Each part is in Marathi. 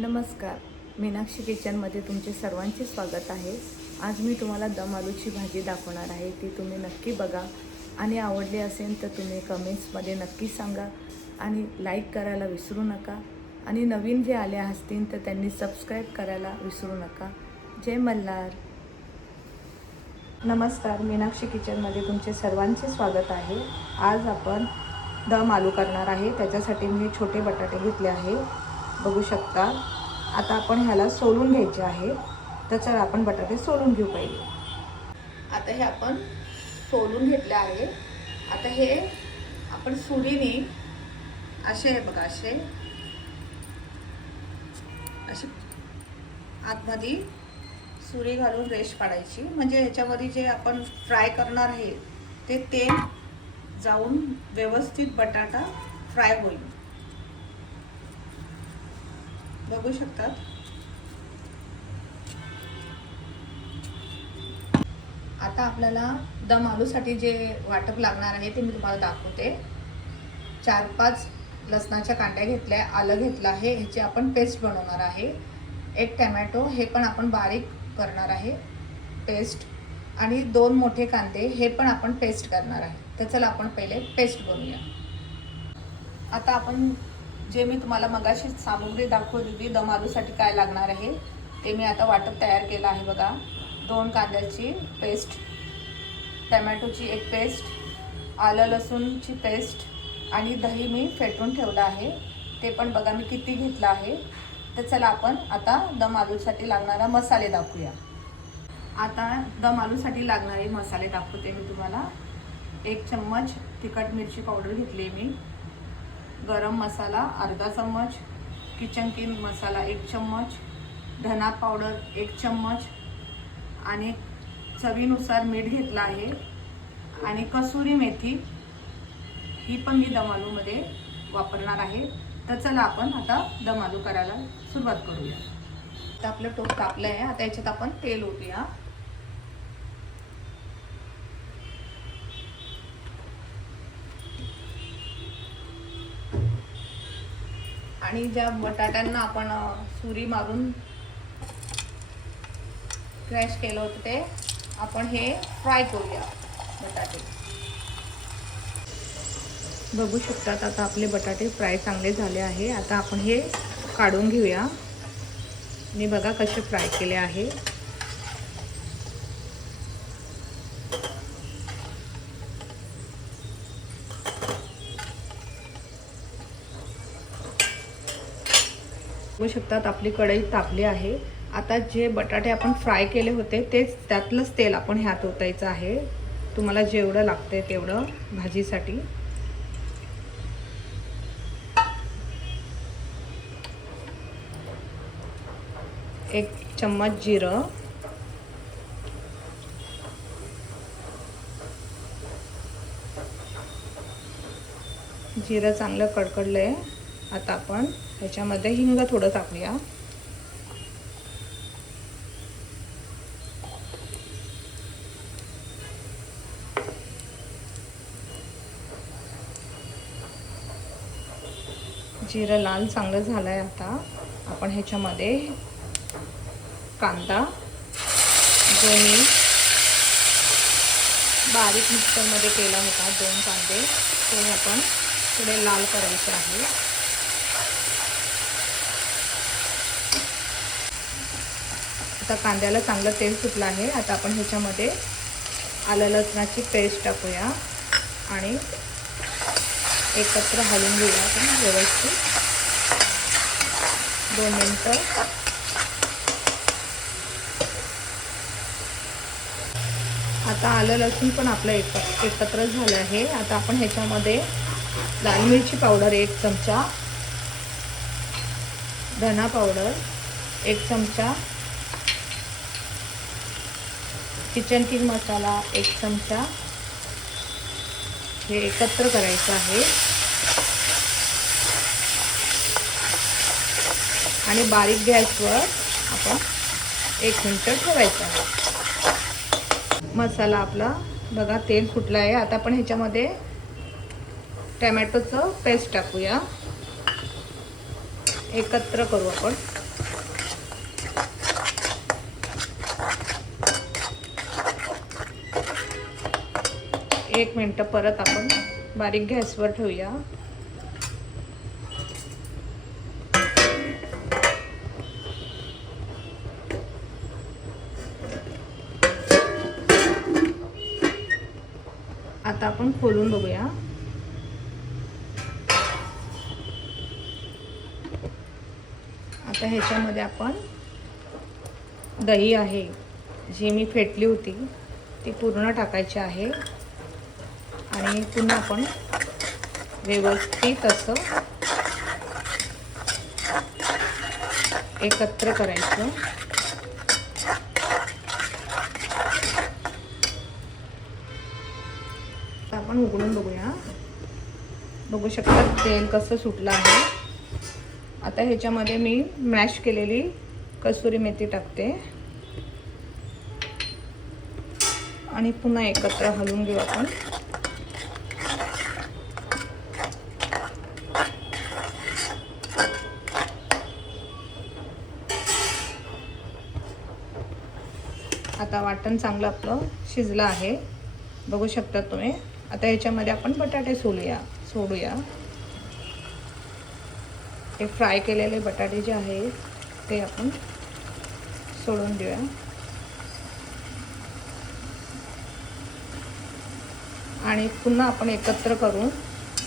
नमस्कार, मीनाक्षी किचनमध्ये तुमचे सर्वांचे स्वागत आहे। आज मी तुम्हाला दम आलूची भाजी दाखवणार आहे। ती तुम्ही नक्की बघा आणि आवडली असेल तर तुम्ही कमेंट्समध्ये नक्की सांगा आणि लाईक करायला विसरू नका आणि नवीन जे आले असतील तर त्यांनी सबस्क्राईब करायला विसरू नका। जय मल्हार। नमस्कार, मीनाक्षी किचनमध्ये तुमचे सर्वांचे स्वागत आहे। आज आपण दम आलू करणार आहे। त्याच्यासाठी मी छोटे बटाटे घेतले आहे, बघू शकता। आता आपण ह्याला सोलून घ्यायचे आहे, तर चला आपण बटाटे सोलून घेऊ पहिले। आता हे आपण सोलून घेतले आहे। आता हे आपण सुरीने असे बघा असे आतमध्ये सुरी घालून रेष पाडायची, म्हणजे ह्याच्यामध्ये जे आपण फ्राय करणार आहे ते तेल जाऊन व्यवस्थित बटाटा फ्राय होईल, बघू शकतात। आता आपल्याला दम आलूसाठी जे वाटप लागणार आहे ते मी तुम्हाला दाखवते। 4-5 लसणाच्या कांड्या घेतल्या, आलं घेतलं आहे, ह्याची आपण पेस्ट बनवणार आहे। 1 टोमॅटो, हे पण आपण बारीक करणार आहे पेस्ट, आणि 2 मोठे कांदे, हे पण आपण पेस्ट करणार आहे। तर चला आपण पहिले पेस्ट बनवूया। आता आपण जे मी तुम्हाला मगाशी सामग्री दाखवली होती दम आलूसाठी काय लागणार आहे ते मी आता वाटप तयार केलं आहे। बघा, 2 कांद्याची पेस्ट, टोमॅटोची 1 पेस्ट, आलं लसूणची पेस्ट आणि दही मी फेटून ठेवलं आहे, ते पण बघा मी किती घेतलं आहे। तर चला आपण आता दम आलूसाठी लागणारा मसाले दाखवूया। आता दम आलूसाठी लागणारे मसाले दाखवते मी तुम्हाला। 1 चम्मच तिखट मिरची पावडर घेतली मी, गरम मसाला अर्धा चम्मच, किचन किंग मसाला 1 चम्मच, धना पावडर 1 चम्मच आणि चवीनुसार मीठ घेतलं आहे, आणि कसुरी मेथी ही पण मी दम आलूमध्ये वापरणार आहे। तर चला आपण आता दम आलू करायला सुरुवात करूया। आता आपलं टोप तापलं आहे, आता याच्यात आपण तेल ओतूया। आणि ज्या बटाट्यांना आपण सुरी मारून क्रॅश केलं होतं ते आपण हे फ्राय करूया बटाटे। बघू शकतात आता आपले बटाटे फ्राय चांगले झाले आहे। आता आपण हे काढून घेऊया। मी बघा कसे फ्राय केले आहे। बघू शकतात आपली कढई तापली आहे। आता जे बटाटे आपण फ्राय केले होते तेच त्यातलंच तेल आपण ह्यात ओतायचं आहे, तुम्हाला जेवढं लागतंय तेवढं भाजीसाठी। एक चम्मच जिरं, जिरं चांगलं कडकडलंय। आता आपण ह्याच्यामध्ये हिंग थोडं टाकूया। जिरं लाल चांगलं झालंय। आता आपण ह्याच्यामध्ये कांदा, जो मी बारीक मिक्सरमध्ये केला होता, 2 कांदे, ते आपण थोडे लाल करायचे आहे। आता कांद्याला चांगलं तेल सुटलं आहे। आता आपण ह्याच्यामध्ये आलं लसणाची पेस्ट टाकूया आणि एकत्र हलवून घेऊया आपण व्यवस्थित 2 मिनिटं। आता आलं लसूण पण आपलं एकत्र झालं आहे। आता आपण ह्याच्यामध्ये लाल मिरची पावडर 1 चमचा, धना पावडर 1 चमचा, किचन किंग मसाला 1 चमचा, हे एकत्र करायचं आहे आणि बारीक गॅसवर आपण 1 मिनिट ठेवायचं आहे। मसाला आपला बघा तेल सुटलं आहे। आता आपण ह्याच्यामध्ये टोमॅटोचं पेस्ट टाकूया, एकत्र करू आपण। 1 मिनिट परत आपण बारीक गॅसवर ठेवूया. आता आपण खोलून बघूया. आता ह्याच्यामध्ये आपण दही आहे जी मी फेटली होती ती पूर्ण टाकायची आहे आणि पुन्हा आपण व्यवस्थित असं एकत्र करायचं. आपण उघडून बघूया. बघू शकता तेल कसं सुटलं आहे. आता ह्याच्यामध्ये मी मॅश केलेली कसुरी मेथी टाकते आणि पुन्हा एकत्र हलवून घेऊ आपण. आता वाटण चांगलं आपलं शिजलं आहे, बघू शकता तुम्ही. आता ह्याच्यामध्ये आपण बटाटे सोडूया. हे फ्राय केलेले बटाटे जे आहे ते आपण सोडून देऊया. आणि पुन्हा आपण एकत्र करून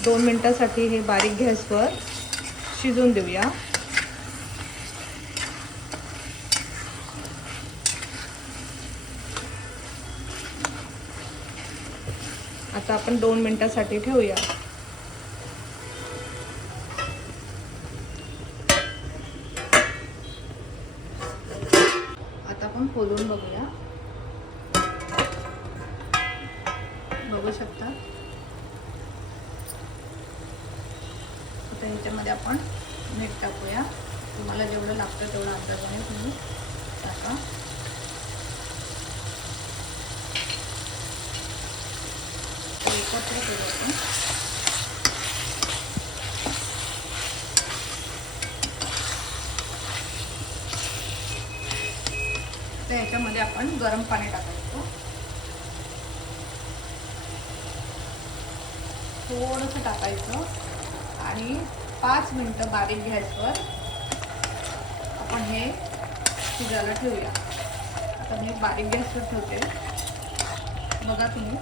2 मिनिटासाठी हे बारीक गॅसवर शिजून देऊया. आता आपण 2 मिनिटासाठी ठेवूया. आता आपण खोलून बघूया. बघू शकता. आता ह्याच्यामध्ये आपण मीठ टाकूया. तुम्हाला जेवढं लागतं तेवढं अंदाजाने तुम्ही टाका. एकत्र करू आपण. तर ह्याच्यामध्ये आपण गरम पाणी टाकायचं. थोडंसं टाकायचं आणि 5 मिनिटं बारीक गॅसवर आपण हे शिजायला ठेवूया. आता मी बारीक गॅसवर ठेवते. बघा तुम्ही,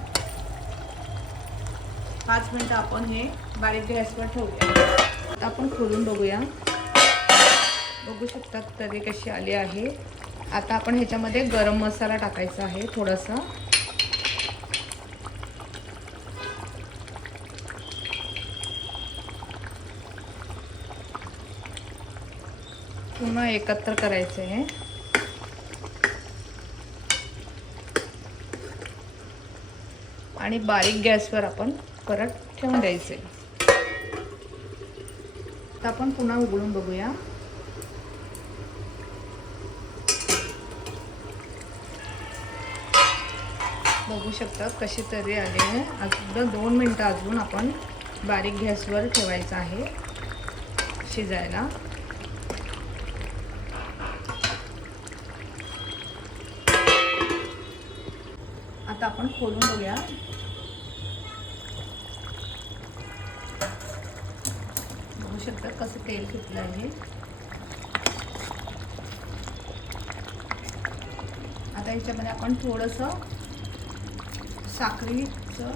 5 मिनिटं आपण हे बारीक गॅसवर ठेवूया. आता आपण खोलून बघूया. बघू शकता तरी कशी आली आहे. आता आपण ह्याच्यामध्ये गरम मसाला टाकायचा आहे थोडासा. पुन्हा एकत्र करायचं आहे आणि बारीक गॅसवर आपण परत ठेवून द्यायचे. आता आपण पुन्हा उघडून बघूया. बघू शकता कशी तरी आली आहे. अजून 2 मिनिटं अजून आपण बारीक गॅसवर ठेवायचं आहे शिजायला. आता आपण खोलून बघूया. बघू शकता कसं तेल सुटलं आहे. आता ह्याच्यामध्ये आपण थोडंसं साखरेचं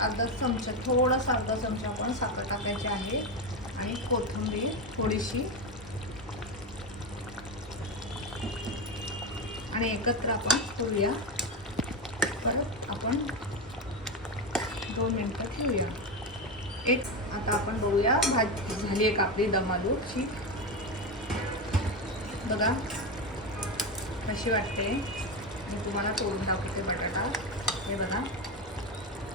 अर्धा चमचा आपण साखर टाकायची आहे आणि कोथिंबीर थोडीशी आणि एकत्र आपण ठेवूया. परत आपण 2 मिनिटं ठेवूया. आता आपण बघूया भाजी झाली आहे आपली दम आलूची. बघा कशी वाटते. मी तुम्हाला तोडून दाखवते बटाटा. हे बघा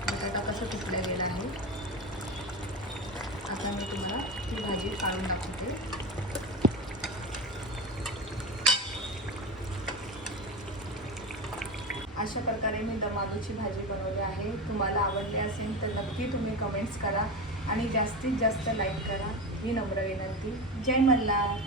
बटाटा कसं तुटला गेला आहे. आता मी तुम्हाला ती भाजी काढून दाखवते. अशा प्रकारे मी दम आलूची भाजी बनवली आहे. तुम्हाला आवडली असेल तर नक्की तुम्ही कमेंट्स करा आणि जास्तीत जास्त लाईक करा ही नम्र विनंती. जय मल्हार.